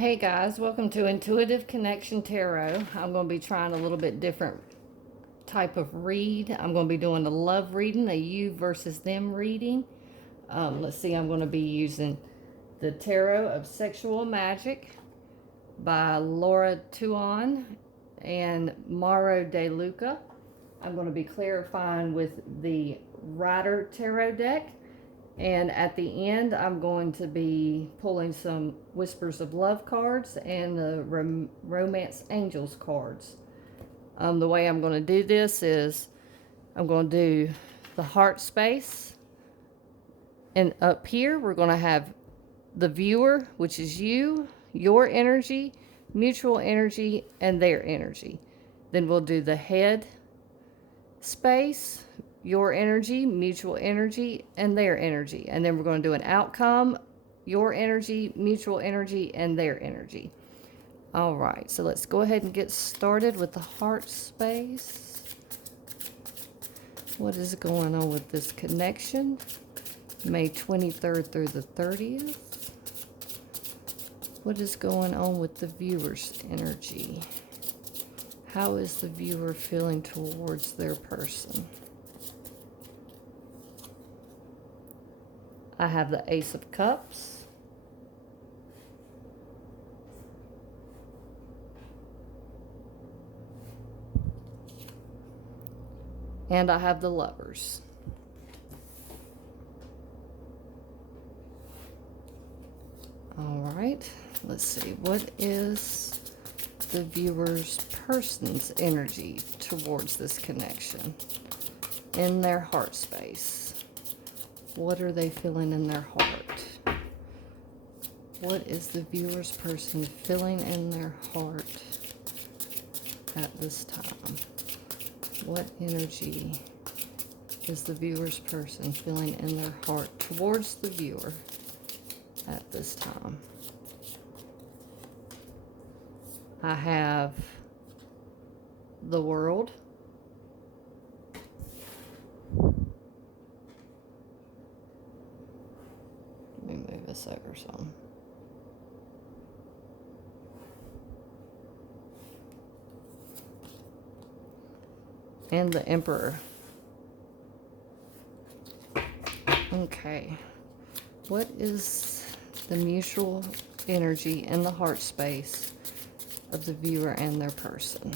Hey guys, welcome to Intuitive Connection Tarot. I'm going to be trying a little bit different type of read. I'm going to be doing a love reading, a you versus them reading. Let's see, I'm going to be using the Tarot of Sexual Magic by Laura Tuon and Mauro De Luca. I'm going to be clarifying with the Rider Tarot deck. And at the end, I'm going to be pulling some Whispers of Love cards and the Romance Angels cards. The way I'm going to do this is I'm going to do the heart space. And up here, we're going to have the viewer, which is you, your energy, mutual energy, and their energy. Then we'll do the head space, your energy, mutual energy, and their energy. And then we're going to do an outcome, your energy, mutual energy, and their energy. All right, so let's go ahead and get started with the heart space. What is going on with this connection? May 23rd through the 30th. What is going on with the viewer's energy? How is the viewer feeling towards their person? I have the Ace of Cups. And I have the Lovers. All right, let's see. What is the viewer's person's energy towards this connection in their heart space? What are they feeling in their heart? What is the viewer's person feeling in their heart at this time? What energy is the viewer's person feeling in their heart towards the viewer at this time? I have the World. Let me move this over some. And the Emperor. Okay. What is the mutual energy in the heart space of the viewer and their person?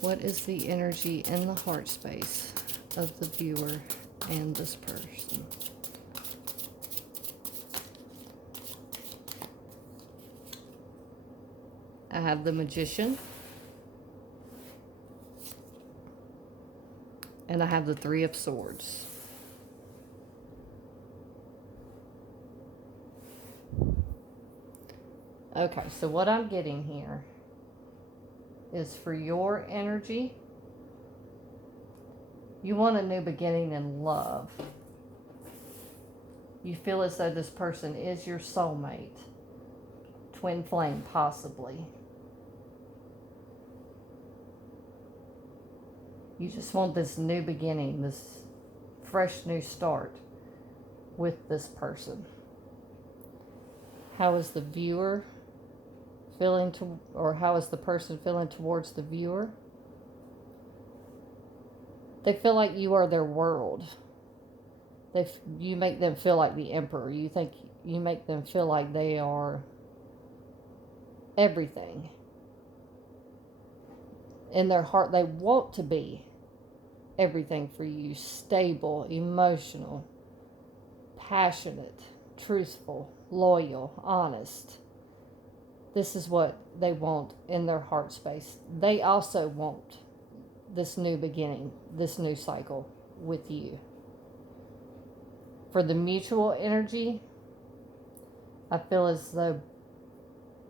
What is the energy in the heart space of the viewer and this person? I have the Magician. And I have the Three of Swords. Okay, so what I'm getting here is for your energy, you want a new beginning in love. You feel as though this person is your soulmate, twin flame possibly. You just want this new beginning, this fresh new start with this person. How is the viewer feeling or how is the person feeling towards the viewer? They feel like you are their world. You make them feel like the emperor. You make them feel like they are everything. In their heart, they want to be everything for you. Stable, emotional, passionate, truthful, loyal, honest. This is what they want in their heart space. They also want this new beginning, this new cycle with you. For the mutual energy, I feel as though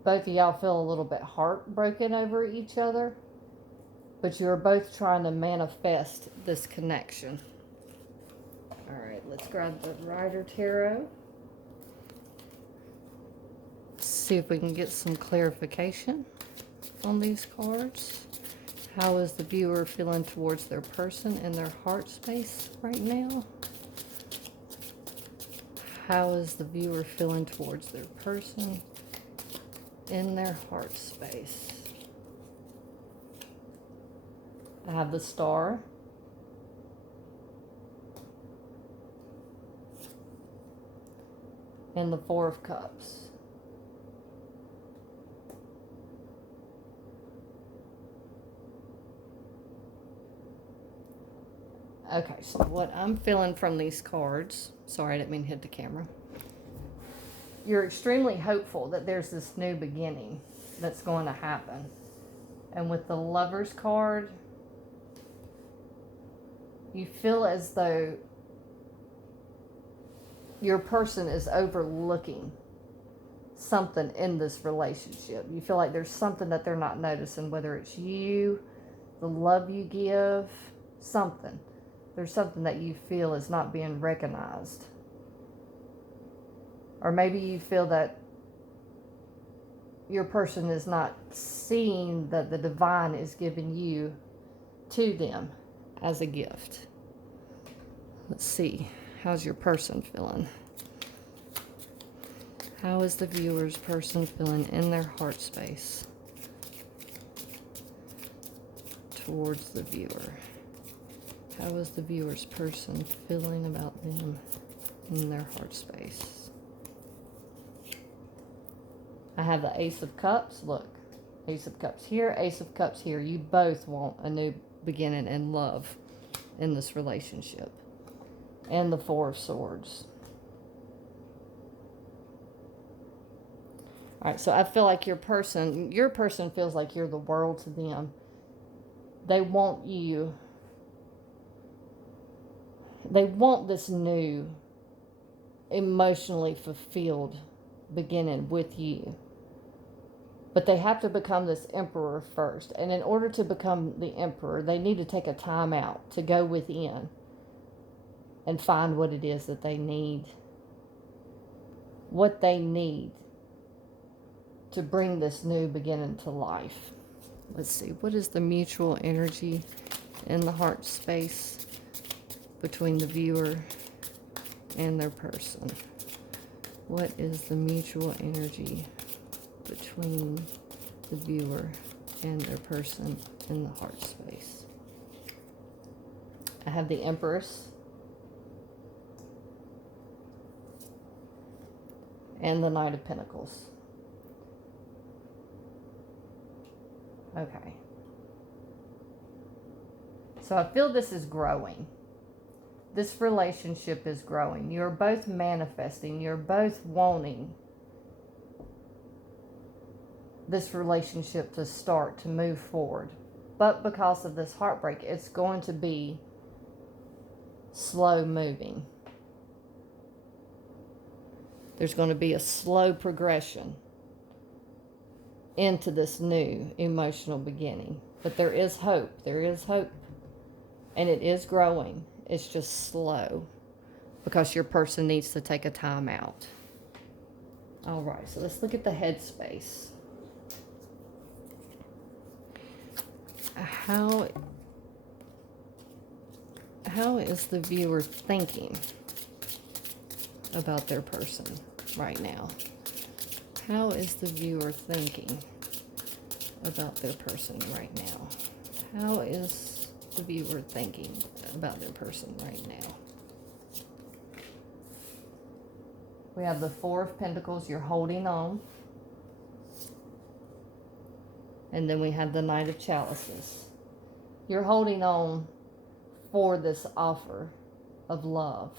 both of y'all feel a little bit heartbroken over each other, but you're both trying to manifest this connection. All right, let's grab the Rider Tarot. See if we can get some clarification on these cards. How is the viewer feeling towards their person in their heart space right now? How is the viewer feeling towards their person in their heart space. I have the Star. And the Four of Cups. Okay, so what I'm feeling from these cards, sorry, I didn't mean to hit the camera. You're extremely hopeful that there's this new beginning that's going to happen. And with the Lover's card, you feel as though your person is overlooking something in this relationship. You feel like there's something that they're not noticing, whether it's you, the love you give, something. There's something that you feel is not being recognized. Or maybe you feel that your person is not seeing that the divine is giving you to them as a gift. Let's see. How's your person feeling? How is the viewer's person feeling in their heart space towards the viewer? How is the viewer's person feeling about them in their heart space? I have the Ace of Cups. Look, Ace of Cups here, Ace of Cups here. You both want a new beginning and love in this relationship. And the Four of Swords. All right, so I feel like your person feels like you're the world to them. They want you. They want this new, emotionally fulfilled beginning with you. But they have to become this emperor first. And in order to become the emperor, they need to take a time out to go within and find what it is that they need. What they need to bring this new beginning to life. Let's see, what is the mutual energy in the heart space between the viewer and their person? What is the mutual energy between the viewer and their person in the heart space? I have the Empress and the Knight of Pentacles. Okay. So I feel this is growing. This relationship is growing. You're both manifesting. You're both wanting this relationship to start, to move forward. But because of this heartbreak, it's going to be slow moving. There's going to be a slow progression into this new emotional beginning. But there is hope. There is hope. And it is growing. It's just slow because your person needs to take a time out. All right, so let's look at the headspace. How is the viewer thinking about their person right now? How is the viewer thinking about their person right now? How is the viewer thinking about their person right now? We have the Four of Pentacles. You're holding on. And then we have the Knight of Chalices. You're holding on for this offer of love.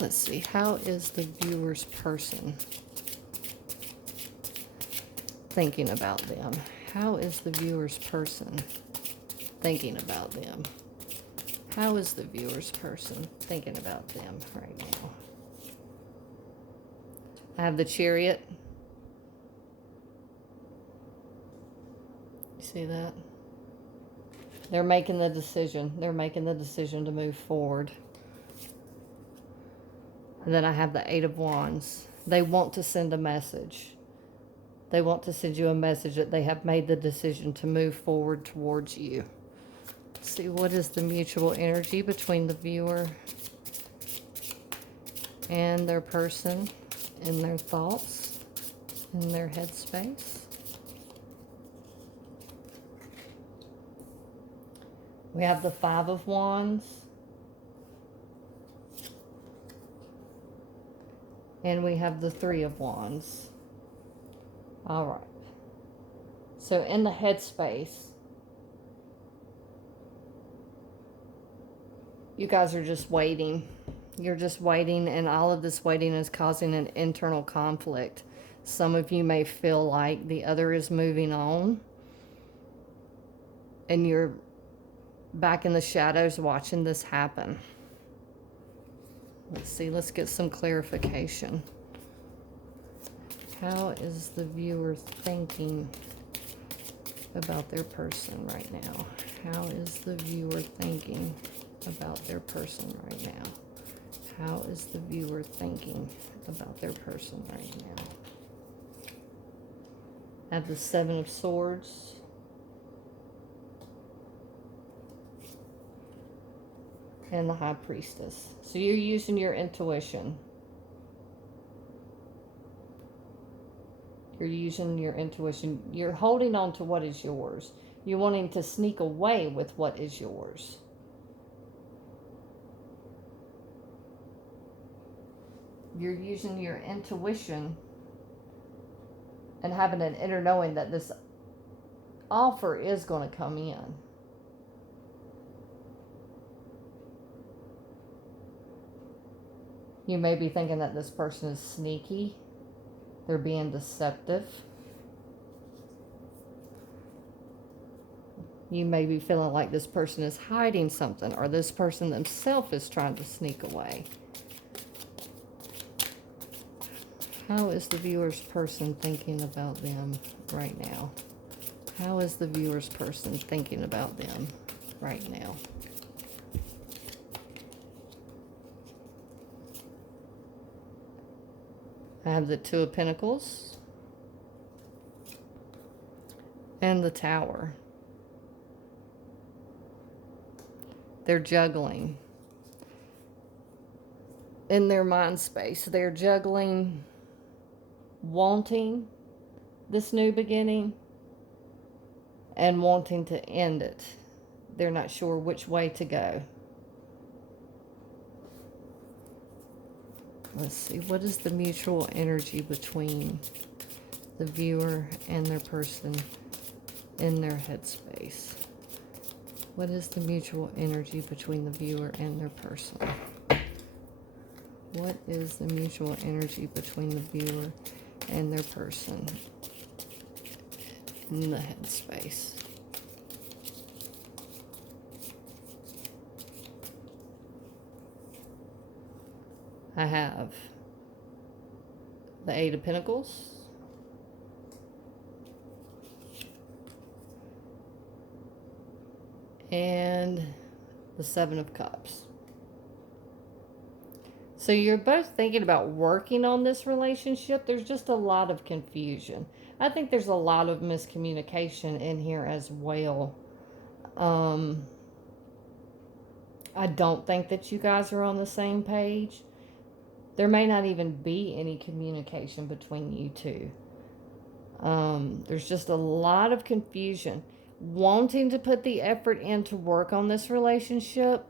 Let's see. How is the viewer's person thinking about them? How is the viewer's person thinking about them? How is the viewer's person thinking about them right now? I have the Chariot. You see that? They're making the decision. They're making the decision to move forward. And then I have the Eight of Wands. They want to send a message. They want to send you a message that they have made the decision to move forward towards you. Let's see, what is the mutual energy between the viewer and their person in their thoughts, in their headspace. We have the Five of Wands. And we have the Three of Wands. All right. So in the headspace, you guys are just waiting. You're just waiting, and all of this waiting is causing an internal conflict. Some of you may feel like the other is moving on, and you're back in the shadows watching this happen. Let's see, let's get some clarification. How is the viewer thinking about their person right now? How is the viewer thinking about their person right now? How is the viewer thinking about their person right now? I have the Seven of Swords. And the High Priestess. So you're using your intuition. You're using your intuition. You're holding on to what is yours. You're wanting to sneak away with what is yours. You're using your intuition and having an inner knowing that this offer is going to come in. You may be thinking that this person is sneaky. They're being deceptive. You may be feeling like this person is hiding something, or this person themselves is trying to sneak away. How is the viewer's person thinking about them right now? How is the viewer's person thinking about them right now? I have the Two of Pentacles and the Tower. They're juggling in their mind space. They're juggling wanting this new beginning and wanting to end it. They're not sure which way to go. Let's see, what is the mutual energy between the viewer and their person in their headspace? What is the mutual energy between the viewer and their person? What is the mutual energy between the viewer and their person in the headspace? I have the Eight of Pentacles, and the Seven of Cups. So you're both thinking about working on this relationship. There's just a lot of confusion. I think there's a lot of miscommunication in here as well. I don't think that you guys are on the same page. There may not even be any communication between you two. There's just a lot of confusion. Wanting to put the effort in to work on this relationship,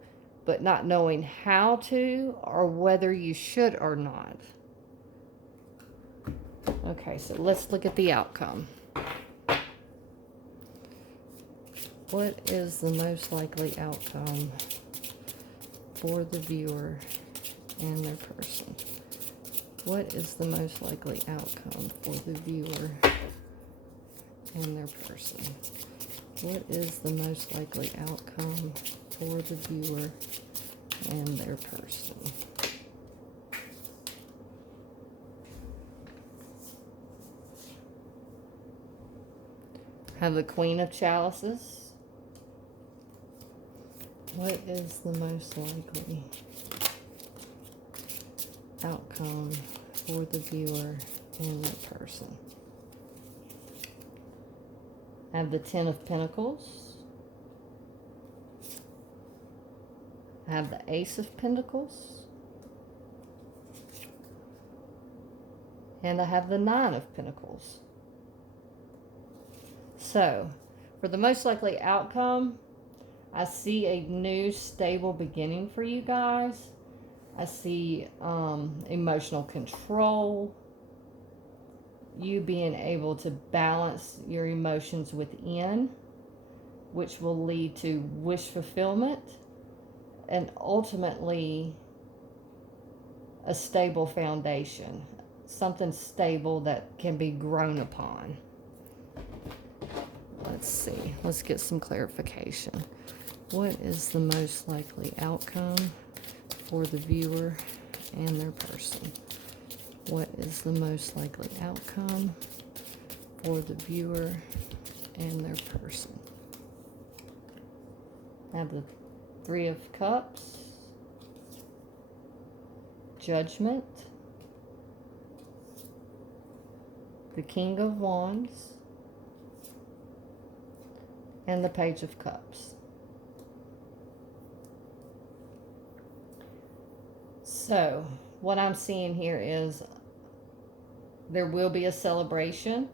but not knowing how to or whether you should or not. Okay, so let's look at the outcome. What is the most likely outcome for the viewer and their person? What is the most likely outcome for the viewer and their person? What is the most likely outcome for the viewer and their person? Have the Queen of Chalices. What is the most likely outcome for the viewer and their person? I have the Ten of Pentacles. I have the Ace of Pentacles. And I have the Nine of Pentacles. So, for the most likely outcome, I see a new stable beginning for you guys. I see emotional control. You being able to balance your emotions within, which will lead to wish fulfillment and ultimately a stable foundation. Something stable that can be grown upon. Let's see. Let's get some clarification. What is the most likely outcome for the viewer and their person? What is the most likely outcome for the viewer and their person? Now the Three of Cups, Judgment, the King of Wands, and the Page of Cups. So, what I'm seeing here is there will be a celebration.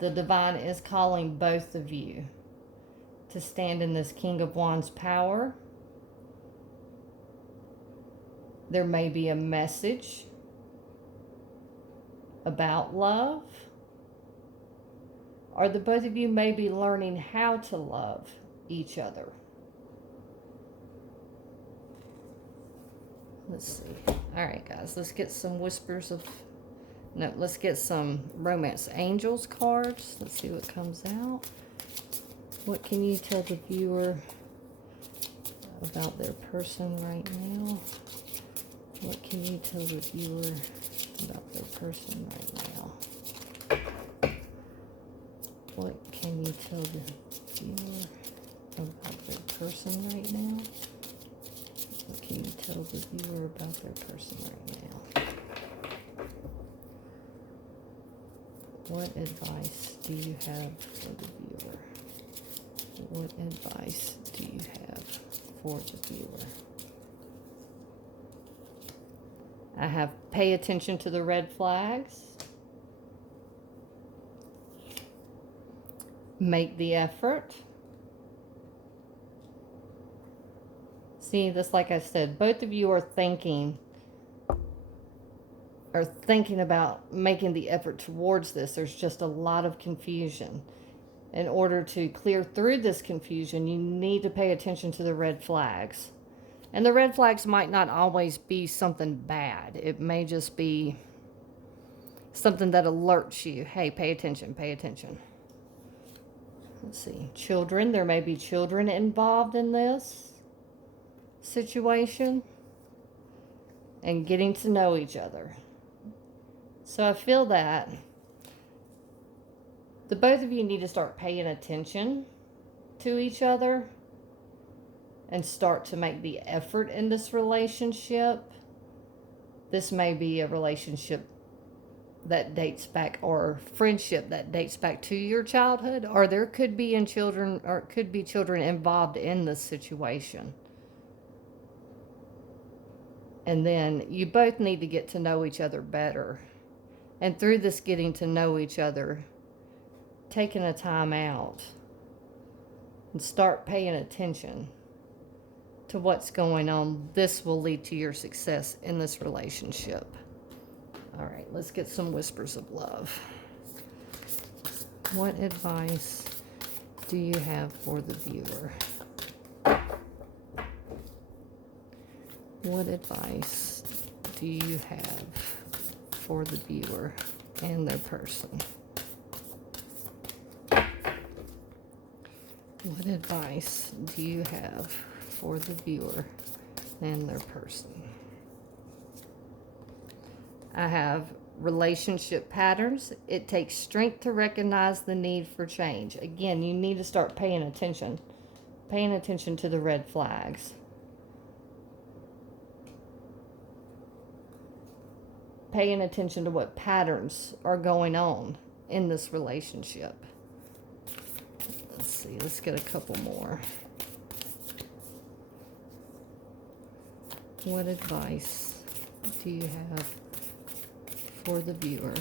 The divine is calling both of you to stand in this King of Wands power. There may be a message about love, or the both of you may be learning how to love each other. Let's see. All right, guys, let's get some whispers of... No, let's get some Romance Angels cards. Let's see what comes out. What can you tell the viewer about their person right now? What can you tell the viewer about their person right now? What can you tell the viewer about their person right now? What can you tell the viewer about their person right now? What advice do you have for the viewer? What advice do you have for the viewer? I have pay attention to the red flags. Make the effort. See, this, like I said, both of you are thinking about making the effort towards this. There's just a lot of confusion. In order to clear through this confusion, you need to pay attention to the red flags. And the red flags might not always be something bad. It may just be something that alerts you. Hey, pay attention, pay attention. Let's see. Children. There may be children involved in this situation. And getting to know each other. So I feel that the both of you need to start paying attention to each other and start to make the effort in this relationship. This may be a relationship that dates back, or friendship that dates back to your childhood, or there could be children involved in this situation. And then you both need to get to know each other better. And through this getting to know each other, taking a time out and start paying attention to what's going on. This will lead to your success in this relationship. All right, let's get some whispers of love. What advice do you have for the viewer? What advice do you have for the viewer and their person? What advice do you have for the viewer and their person? I have relationship patterns. It takes strength to recognize the need for change. Again, you need to start paying attention to the red flags. Paying attention to what patterns are going on in this relationship. Let's see, let's get a couple more. What advice do you have for the viewer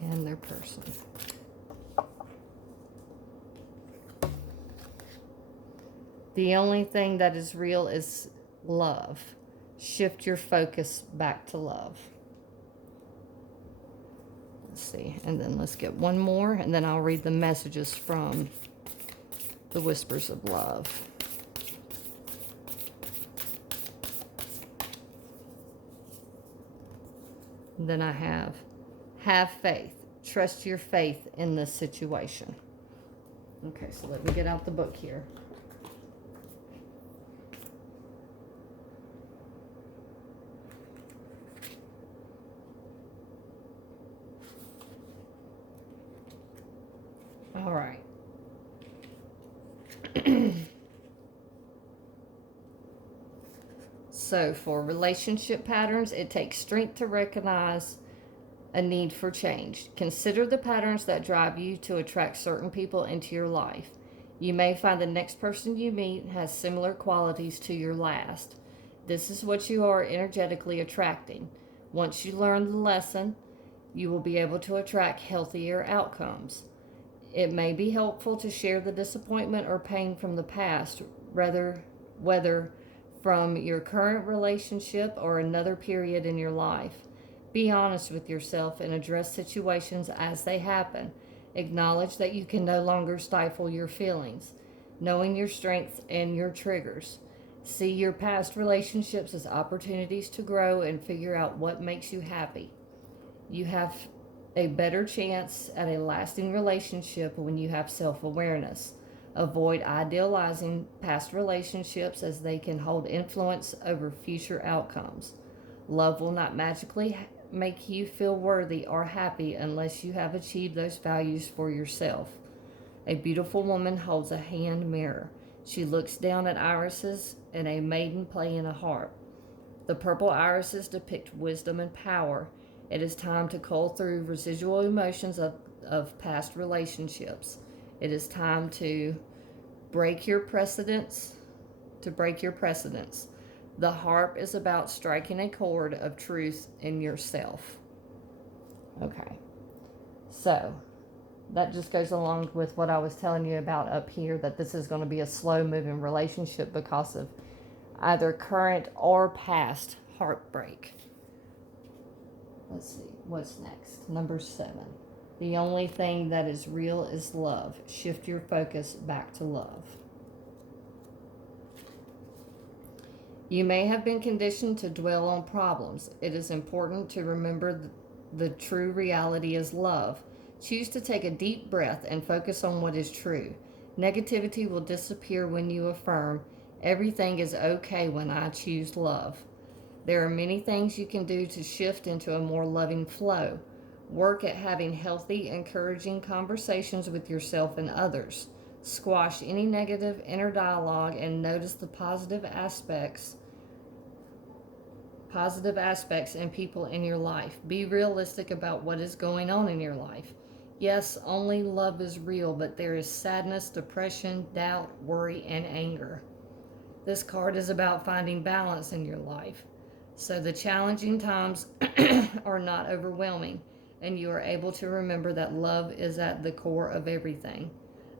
and their person. The only thing that is real is love. Shift your focus back to love. Let's see, and then let's get one more, and then I'll read the messages from the Whispers of Love. And then I have faith. Trust your faith in this situation. Okay, so let me get out the book here. All right. So for relationship patterns, it takes strength to recognize a need for change. Consider the patterns that drive you to attract certain people into your life. You may find the next person you meet has similar qualities to your last. This is what you are energetically attracting. Once you learn the lesson, you will be able to attract healthier outcomes. It may be helpful to share the disappointment or pain from the past, whether from your current relationship or another period in your life. Be honest with yourself and address situations as they happen. Acknowledge that you can no longer stifle your feelings, knowing your strengths and your triggers. See your past relationships as opportunities to grow and figure out what makes you happy. You have a better chance at a lasting relationship when you have self-awareness. Avoid idealizing past relationships as they can hold influence over future outcomes. Love will not magically make you feel worthy or happy unless you have achieved those values for yourself. A beautiful woman holds a hand mirror. She looks down at irises and a maiden playing a harp. The purple irises depict wisdom and power. It is time to cull through residual emotions of past relationships. It is time to break your precedents. The harp is about striking a chord of truth in yourself. Okay. So, that just goes along with what I was telling you about up here, that this is going to be a slow-moving relationship because of either current or past heartbreak. Let's see, what's next? Number 7. The only thing that is real is love. Shift your focus back to love. You may have been conditioned to dwell on problems. It is important to remember the true reality is love. Choose to take a deep breath and focus on what is true. Negativity will disappear when you affirm, everything is okay when I choose love. There are many things you can do to shift into a more loving flow. Work at having healthy, encouraging conversations with yourself and others. Squash any negative inner dialogue and notice the positive aspects and people in your life. Be realistic about what is going on in your life. Yes, only love is real, but there is sadness, depression, doubt, worry, and anger. This card is about finding balance in your life, so the challenging times are not overwhelming, and you are able to remember that love is at the core of everything.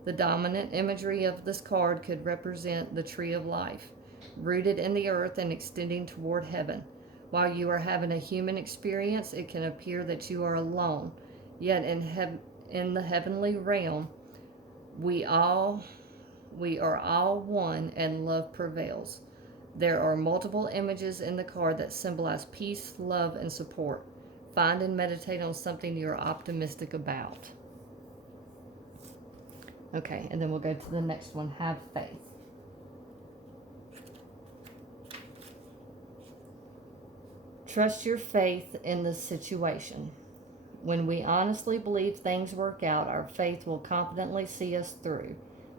The dominant imagery of this card could represent the tree of life, rooted in the earth and extending toward heaven. While you are having a human experience, it can appear that you are alone. Yet in the heavenly realm, we are all one and love prevails. There are multiple images in the card that symbolize peace, love, and support. Find and meditate on something you're optimistic about. Okay, and then we'll go to the next one. Have faith. Trust your faith in the situation. When we honestly believe things work out, our faith will confidently see us through.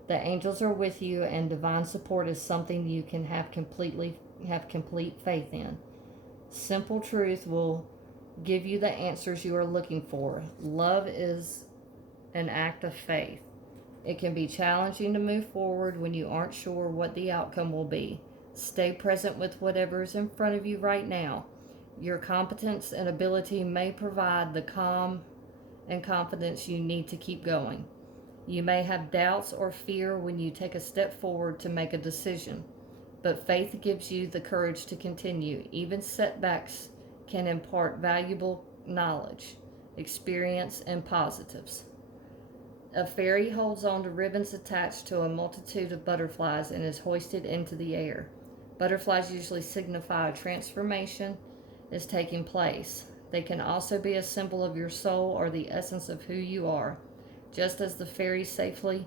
The angels are with you, and divine support is something you can have complete faith in. Simple truth will give you the answers you are looking for. Love is an act of faith. It can be challenging to move forward when you aren't sure what the outcome will be. Stay present with whatever is in front of you right now. Your competence and ability may provide the calm and confidence you need to keep going. You may have doubts or fear when you take a step forward to make a decision, but faith gives you the courage to continue. Even setbacks can impart valuable knowledge, experience, and positives. A fairy holds on to ribbons attached to a multitude of butterflies and is hoisted into the air. Butterflies usually signify a transformation is taking place. They can also be a symbol of your soul or the essence of who you are. Just as the fairy safely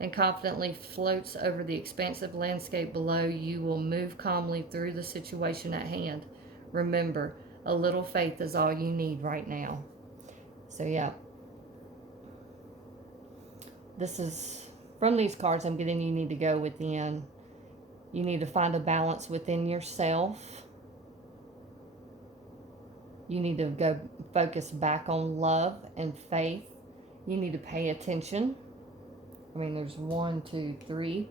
and confidently floats over the expansive landscape below, you will move calmly through the situation at hand. Remember, a little faith is all you need right now. So, yeah. This is from these cards I'm getting. You need to go within. You need to find a balance within yourself. You need to go focus back on love and faith. You need to pay attention. I mean, there's 1, 2, 3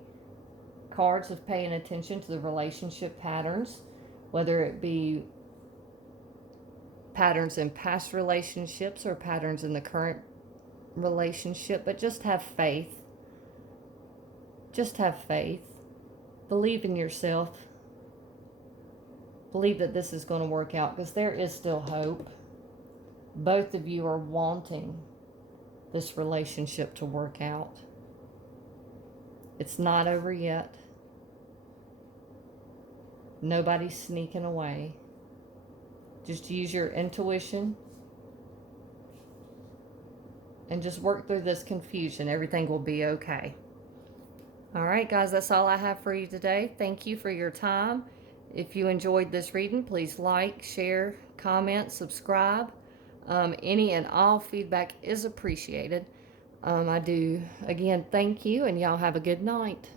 cards of paying attention to the relationship patterns, whether it be patterns in past relationships or patterns in the current relationship. But just have faith. Just have faith. Believe in yourself. Believe that this is going to work out, because there is still hope. Both of you are wanting this relationship to work out. It's not over yet. Nobody's sneaking away. Just use your intuition and just work through this confusion. Everything will be okay. All right, guys, that's all I have for you today. Thank you for your time. If you enjoyed this reading, please like, share, comment, subscribe. Any and all feedback is appreciated. I do, again, thank you, and y'all have a good night.